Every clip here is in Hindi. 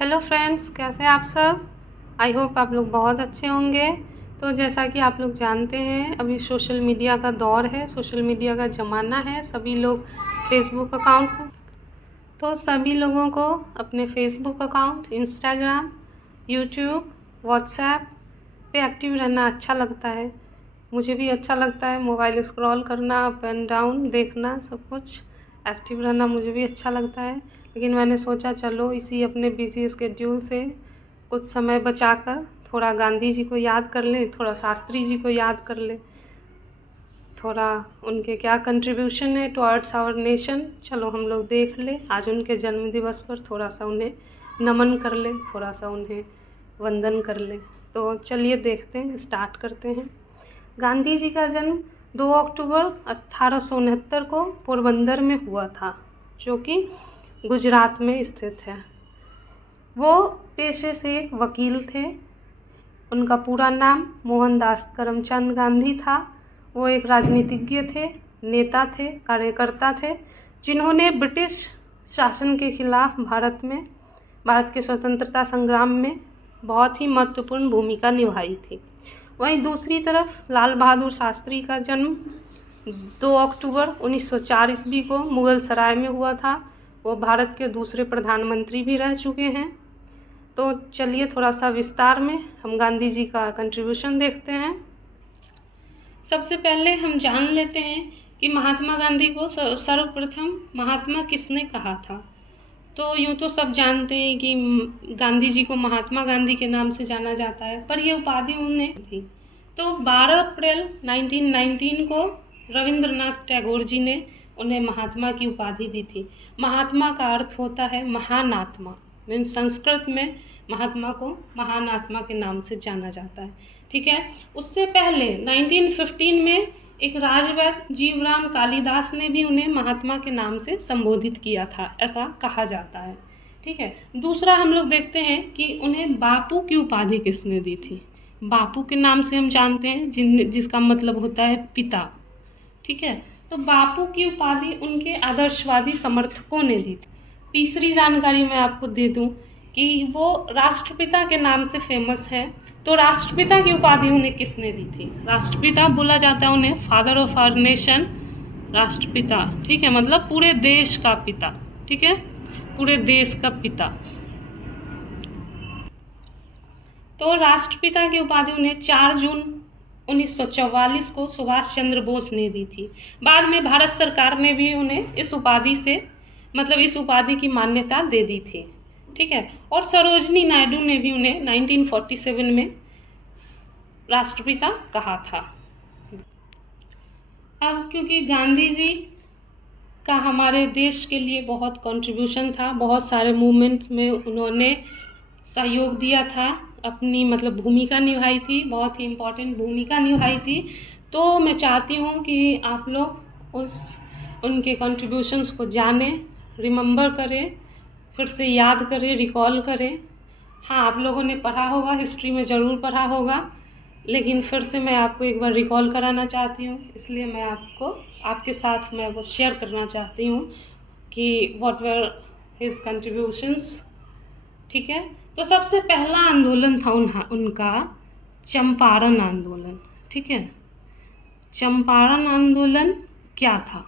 हेलो फ्रेंड्स, कैसे हैं आप सब। आई होप आप लोग बहुत अच्छे होंगे। तो जैसा कि आप लोग जानते हैं, अभी सोशल मीडिया का दौर है, सोशल मीडिया का ज़माना है। सभी लोग फेसबुक अकाउंट, तो सभी लोगों को अपने Facebook account, Instagram, YouTube, WhatsApp पे एक्टिव रहना अच्छा लगता है। मुझे भी अच्छा लगता है मोबाइल स्क्रॉल करना, अप एंड डाउन देखना, सब कुछ एक्टिव रहना मुझे भी अच्छा लगता है। लेकिन मैंने सोचा चलो इसी अपने बिजी स्केड्यूल से कुछ समय बचाकर थोड़ा गांधी जी को याद कर लें, थोड़ा शास्त्री जी को याद कर लें, थोड़ा उनके क्या कंट्रीब्यूशन है टुवर्ड्स आवर नेशन, चलो हम लोग देख लें। आज उनके जन्म दिवस पर थोड़ा सा उन्हें नमन कर लें, थोड़ा सा उन्हें वंदन कर लें। तो चलिए देखते हैं, स्टार्ट करते हैं। गांधी जी का जन्म 2 अक्टूबर 1869 को पोरबंदर में हुआ था, जो कि गुजरात में स्थित है। वो पेशे से एक वकील थे। उनका पूरा नाम मोहनदास करमचंद गांधी था। वो एक राजनीतिज्ञ थे, नेता थे, कार्यकर्ता थे, जिन्होंने ब्रिटिश शासन के खिलाफ भारत के स्वतंत्रता संग्राम में बहुत ही महत्वपूर्ण भूमिका निभाई थी। वहीं दूसरी तरफ लाल बहादुर शास्त्री का जन्म 2 अक्टूबर 1904 ईस्वी को मुगल सराय में हुआ था। वो भारत के दूसरे प्रधानमंत्री भी रह चुके हैं। तो चलिए थोड़ा सा विस्तार में हम गांधी जी का कंट्रीब्यूशन देखते हैं। सबसे पहले हम जान लेते हैं कि महात्मा गांधी को सर्वप्रथम महात्मा किसने कहा था। तो यूँ तो सब जानते हैं कि गांधी जी को महात्मा गांधी के नाम से जाना जाता है, पर यह उपाधि उन्हें थी। तो 12 अप्रैल 1919 को रविंद्रनाथ टैगोर जी ने उन्हें महात्मा की उपाधि दी थी। महात्मा का अर्थ होता है महान आत्मा, मीन्स संस्कृत में महात्मा को महान आत्मा के नाम से जाना जाता है। ठीक है। उससे पहले 1915 में एक राजवैद्य जीवराम कालिदास ने भी उन्हें महात्मा के नाम से संबोधित किया था, ऐसा कहा जाता है। ठीक है। दूसरा हम लोग देखते हैं कि उन्हें बापू की उपाधि किसने दी थी। बापू के नाम से हम जानते हैं जिसका मतलब होता है पिता। ठीक है। तो बापू की उपाधि उनके आदर्शवादी समर्थकों ने दी थी। तीसरी जानकारी मैं आपको दे दूं कि वो राष्ट्रपिता के नाम से फेमस है। तो राष्ट्रपिता की उपाधि उन्हें किसने दी थी। राष्ट्रपिता बोला जाता है उन्हें, फादर ऑफ आवर नेशन, राष्ट्रपिता। ठीक है, मतलब पूरे देश का पिता। ठीक है, पूरे देश का पिता। तो राष्ट्रपिता की उपाधि उन्हें 4 जून 1944 को सुभाष चंद्र बोस ने दी थी। बाद में भारत सरकार ने भी उन्हें इस उपाधि से इस उपाधि की मान्यता दे दी थी। ठीक है। और सरोजनी नायडू ने भी उन्हें 1947 में राष्ट्रपिता कहा था। अब क्योंकि गांधी जी का हमारे देश के लिए बहुत कंट्रीब्यूशन था, बहुत सारे मूवमेंट्स में उन्होंने सहयोग दिया था, अपनी भूमिका निभाई थी, बहुत ही इम्पोर्टेंट भूमिका निभाई थी। तो मैं चाहती हूँ कि आप लोग उनके कंट्रीब्यूशंस को जानें, रिमेंबर करें, फिर से याद करें, रिकॉल करें। हाँ, आप लोगों ने पढ़ा होगा, हिस्ट्री में ज़रूर पढ़ा होगा, लेकिन फिर से मैं आपको एक बार रिकॉल कराना चाहती हूँ। इसलिए मैं आपके साथ मैं वो शेयर करना चाहती हूँ कि व्हाट वर हिज कंट्रीब्यूशंस। ठीक है। तो सबसे पहला आंदोलन था उनका चंपारण आंदोलन। ठीक है। चंपारण आंदोलन क्या था।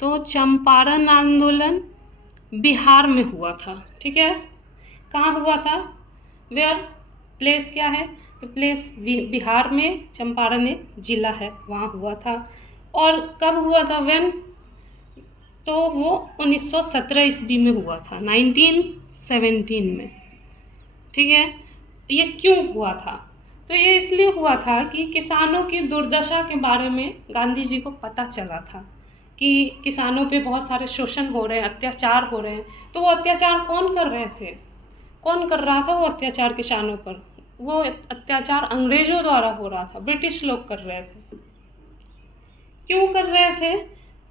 तो चंपारण आंदोलन बिहार में हुआ था। ठीक है। कहाँ हुआ था, वेयर, प्लेस क्या है, तो प्लेस बिहार में, चंपारण एक जिला है, वहाँ हुआ था। और कब हुआ था, व्हेन, तो वो 1917 ईस्वी में हुआ था, 1917 में। ठीक है। ये क्यों हुआ था, तो ये इसलिए हुआ था कि किसानों की दुर्दशा के बारे में गांधी जी को पता चला था कि किसानों पे बहुत सारे शोषण हो रहे हैं, अत्याचार हो रहे हैं। तो वो अत्याचार कौन कर रहे थे, कौन कर रहा था वो अत्याचार किसानों पर। वो अत्याचार अंग्रेजों द्वारा हो रहा था, ब्रिटिश लोग कर रहे थे। क्यों कर रहे थे,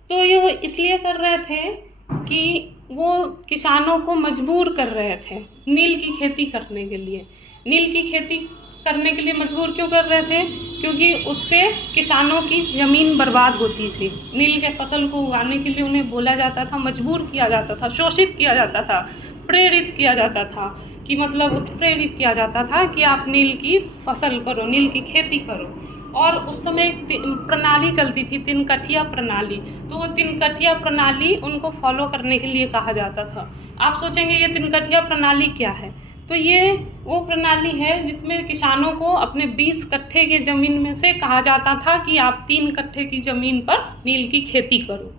तो ये इसलिए कर रहे थे कि वो किसानों को मजबूर कर रहे थे नील की खेती करने के लिए। नील की खेती करने के लिए मजबूर क्यों कर रहे थे? क्योंकि उससे किसानों की ज़मीन बर्बाद होती थी। नील के फसल को उगाने के लिए उन्हें बोला जाता था, मजबूर किया जाता था, शोषित किया जाता था, प्रेरित किया जाता था कि मतलब उत्प्रेरित किया जाता था कि आप नील की फसल करो, नील की खेती करो। और उस समय एक प्रणाली चलती थी, तिनकठिया प्रणाली। तो वो तिनकठिया प्रणाली उनको फॉलो करने के लिए कहा जाता था। आप सोचेंगे ये तिनकठिया प्रणाली क्या है? तो ये वो प्रणाली है जिसमें किसानों को अपने 20 कट्ठे के ज़मीन में से कहा जाता था कि आप 3 कट्ठे की ज़मीन पर नील की खेती करो।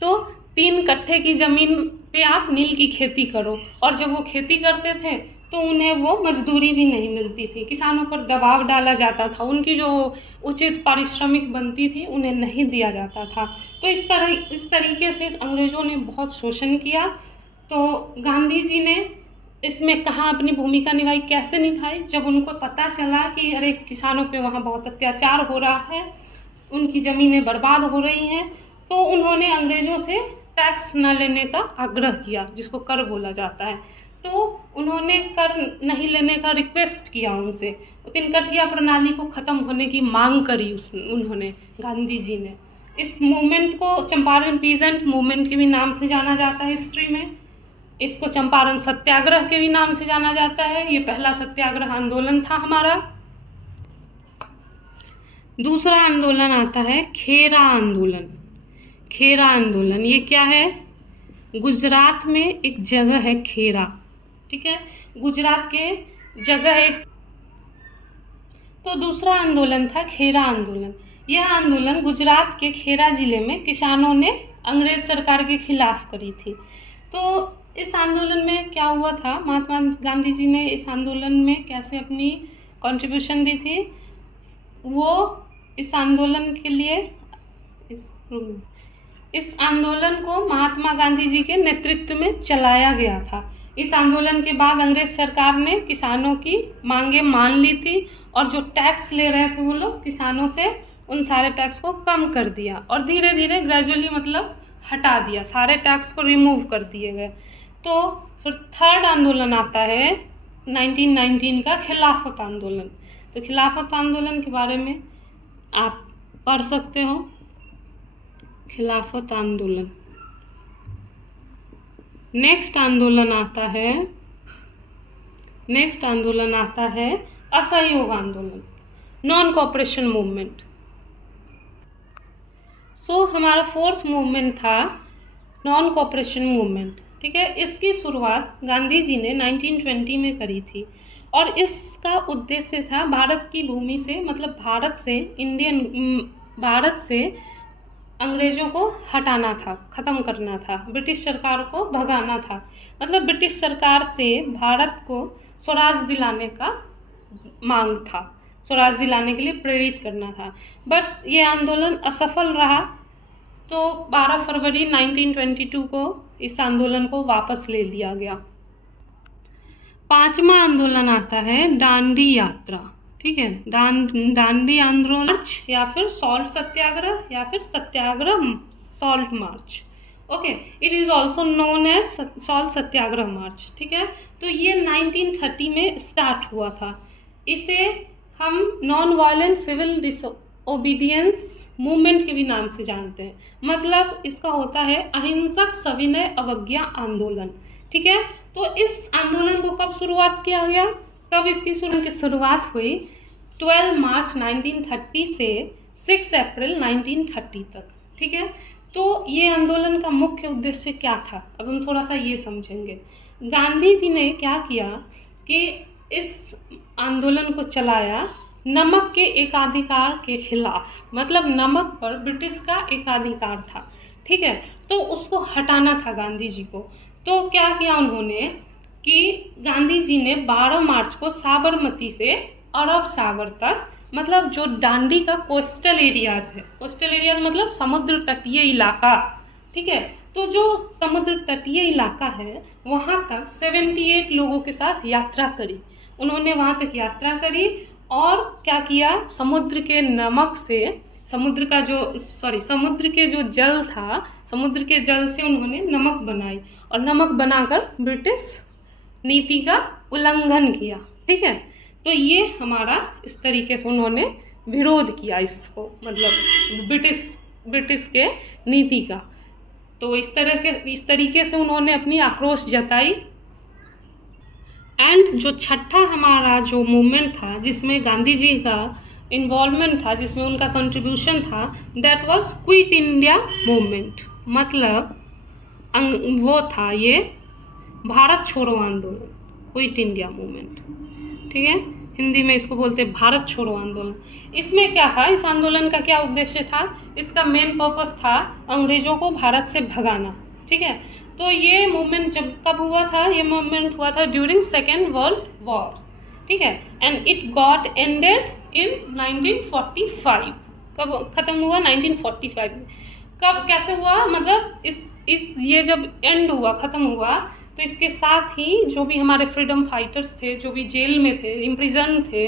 तो 3 कट्ठे की ज़मीन पे आप नील की खेती करो। और जब वो खेती करते थे तो उन्हें वो मजदूरी भी नहीं मिलती थी, किसानों पर दबाव डाला जाता था, उनकी जो उचित पारिश्रमिक बनती थी उन्हें नहीं दिया जाता था। तो इस तरीके से अंग्रेज़ों ने बहुत शोषण किया। तो गांधी जी ने इसमें कहाँ अपनी भूमिका निभाई, कैसे निभाई? जब उनको पता चला कि अरे किसानों पे वहाँ बहुत अत्याचार हो रहा है, उनकी ज़मीनें बर्बाद हो रही हैं, तो उन्होंने अंग्रेज़ों से टैक्स न लेने का आग्रह किया, जिसको कर बोला जाता है। तो उन्होंने कर नहीं लेने का रिक्वेस्ट किया उनसे। तिनकठिया प्रणाली को ख़त्म होने की मांग करी उन्होंने, गांधी जी ने। इस मूवमेंट को चंपारण पीजेंट मूवमेंट के भी नाम से जाना जाता है हिस्ट्री में। इसको चंपारण सत्याग्रह के भी नाम से जाना जाता है। ये पहला सत्याग्रह आंदोलन था हमारा। दूसरा आंदोलन आता है खेरा आंदोलन। खेरा आंदोलन ये क्या है? गुजरात में एक जगह है खेरा, ठीक है, गुजरात के जगह एक। तो दूसरा आंदोलन था खेरा आंदोलन। यह आंदोलन गुजरात के खेरा ज़िले में किसानों ने अंग्रेज़ सरकार के खिलाफ करी थी। तो इस आंदोलन में क्या हुआ था, महात्मा गांधी जी ने इस आंदोलन में कैसे अपनी कंट्रीब्यूशन दी थी? वो इस आंदोलन के लिए इस आंदोलन को महात्मा गांधी जी के नेतृत्व में चलाया गया था। इस आंदोलन के बाद अंग्रेज सरकार ने किसानों की मांगें मान ली थी और जो टैक्स ले रहे थे वो लोग किसानों से, उन सारे टैक्स को कम कर दिया और धीरे धीरे ग्रेजुअली मतलब हटा दिया, सारे टैक्स को रिमूव कर दिए गए। तो फिर थर्ड आंदोलन आता है 1919 का खिलाफत आंदोलन। तो खिलाफत आंदोलन के बारे में आप पढ़ सकते हो। खिलाफत आंदोलन। नेक्स्ट आंदोलन आता है असहयोग आंदोलन, नॉन कोऑपरेशन मूवमेंट। सो हमारा फोर्थ मूवमेंट था नॉन कोऑपरेशन मूवमेंट, ठीक है। इसकी शुरुआत गांधी जी ने 1920 में करी थी और इसका उद्देश्य था भारत की भूमि से, मतलब भारत से अंग्रेज़ों को हटाना था, ख़त्म करना था, ब्रिटिश सरकार को भगाना था। मतलब ब्रिटिश सरकार से भारत को स्वराज दिलाने का मांग था, स्वराज दिलाने के लिए प्रेरित करना था। बट ये आंदोलन असफल रहा। तो 12 फरवरी 1922 को इस आंदोलन को वापस ले लिया गया। पांचवा आंदोलन आता है दांडी यात्रा, ठीक है। दांडी आंदोलन मार्च या फिर सॉल्ट सत्याग्रह या फिर satyagraha salt march, okay. It is also known as salt satyagraha march, ठीक है। तो ये 1930 में स्टार्ट हुआ था। इसे हम non violent civil disobedience movement के भी नाम से जानते हैं। मतलब इसका होता है अहिंसक सविनय अवज्ञा आंदोलन, ठीक है। तो इस आंदोलन को कब शुरुआत किया गया, कब इसकी शुरुआत हुई? 12 मार्च 1930 से 6 अप्रैल 1930 तक, ठीक है। तो ये आंदोलन का मुख्य उद्देश्य क्या था, अब हम थोड़ा सा ये समझेंगे। गांधी जी ने क्या किया कि इस आंदोलन को चलाया नमक के एकाधिकार के खिलाफ। मतलब नमक पर ब्रिटिश का एकाधिकार था, ठीक है। तो उसको हटाना था गांधी जी को। तो क्या किया उन्होंने कि गांधी जी ने 12 मार्च को साबरमती से अरब सागर तक, मतलब जो दांडी का कोस्टल एरियाज है, कोस्टल एरियाज मतलब समुद्र तटीय इलाका, ठीक है। तो जो समुद्र तटीय इलाका है वहाँ तक 78 लोगों के साथ यात्रा करी। उन्होंने वहाँ तक यात्रा करी और क्या किया, समुद्र के नमक से, समुद्र के जो जल था, समुद्र के जल से उन्होंने नमक बनाई और नमक बनाकर ब्रिटिश नीति का उल्लंघन किया, ठीक है। तो ये हमारा इस तरीके से उन्होंने विरोध किया इसको, मतलब ब्रिटिश के नीति का। तो इस तरीके से उन्होंने अपनी आक्रोश जताई। एंड जो छठा हमारा जो मूवमेंट था जिसमें गांधी जी का इन्वॉल्वमेंट था, जिसमें उनका कंट्रीब्यूशन था, that was quit India movement. मतलब वो था ये भारत छोड़ो आंदोलन, क्विट इंडिया मूवमेंट, ठीक है। हिंदी में इसको बोलते हैं भारत छोड़ो आंदोलन। इसमें क्या था, इस आंदोलन का क्या उद्देश्य था, इसका मेन पर्पस था अंग्रेजों को भारत से भगाना, ठीक है। तो ये मूवमेंट जब कब हुआ था, ये मूवमेंट हुआ था ड्यूरिंग सेकेंड वर्ल्ड वॉर, ठीक है। And it got ended in 1945। कब ख़त्म हुआ, 1945 में। कब कैसे हुआ, मतलब इस ये जब एंड हुआ, ख़त्म हुआ, तो इसके साथ ही जो भी हमारे फ्रीडम फाइटर्स थे, जो भी जेल में थे, इम्प्रिजन थे,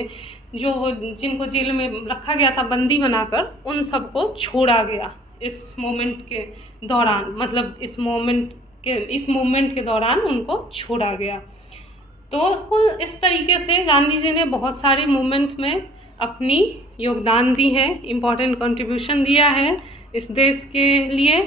जो जिनको जेल में रखा गया था बंदी बनाकर, उन सबको छोड़ा गया इस मोमेंट के दौरान। मतलब इस मूवमेंट के दौरान उनको छोड़ा गया। तो कुल इस तरीके से गांधी जी ने बहुत सारे मूवमेंट्स में अपनी योगदान दी है, इम्पॉर्टेंट कंट्रीब्यूशन दिया है इस देश के लिए।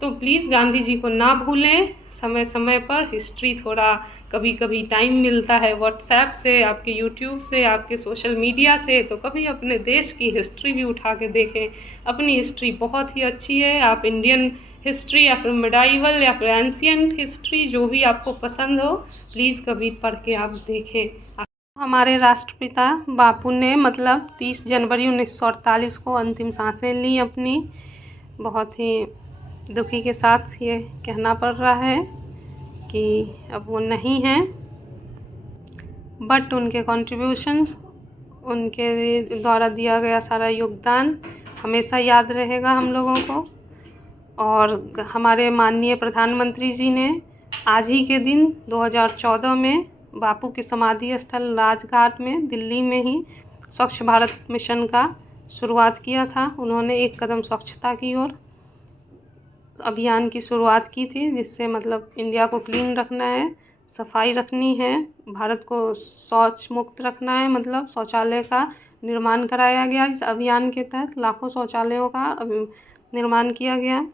तो प्लीज़ गांधी जी को ना भूलें। समय समय पर हिस्ट्री, थोड़ा कभी कभी टाइम मिलता है व्हाट्सएप से, आपके यूट्यूब से, आपके सोशल मीडिया से, तो कभी अपने देश की हिस्ट्री भी उठा के देखें। अपनी हिस्ट्री बहुत ही अच्छी है। आप इंडियन हिस्ट्री या फिर मिडाइवल या फिर एंशियंट हिस्ट्री, जो भी आपको पसंद हो, प्लीज़ कभी पढ़ के आप देखें। हमारे राष्ट्रपिता बापू ने मतलब 30 जनवरी 1948 को अंतिम सांसें ली अपनी। बहुत ही दुखी के साथ ये कहना पड़ रहा है कि अब वो नहीं हैं, बट उनके कॉन्ट्रीब्यूशंस, उनके द्वारा दिया गया सारा योगदान हमेशा याद रहेगा हम लोगों को। और हमारे माननीय प्रधानमंत्री जी ने आज ही के दिन 2014 में बापू की समाधि स्थल राजघाट में, दिल्ली में ही स्वच्छ भारत मिशन का शुरुआत किया था। उन्होंने एक कदम स्वच्छता की ओर अभियान की शुरुआत की थी, जिससे मतलब इंडिया को क्लीन रखना है, सफाई रखनी है, भारत को शौच मुक्त रखना है। मतलब शौचालय का निर्माण कराया गया। इस अभियान के तहत लाखों शौचालयों का निर्माण किया गया।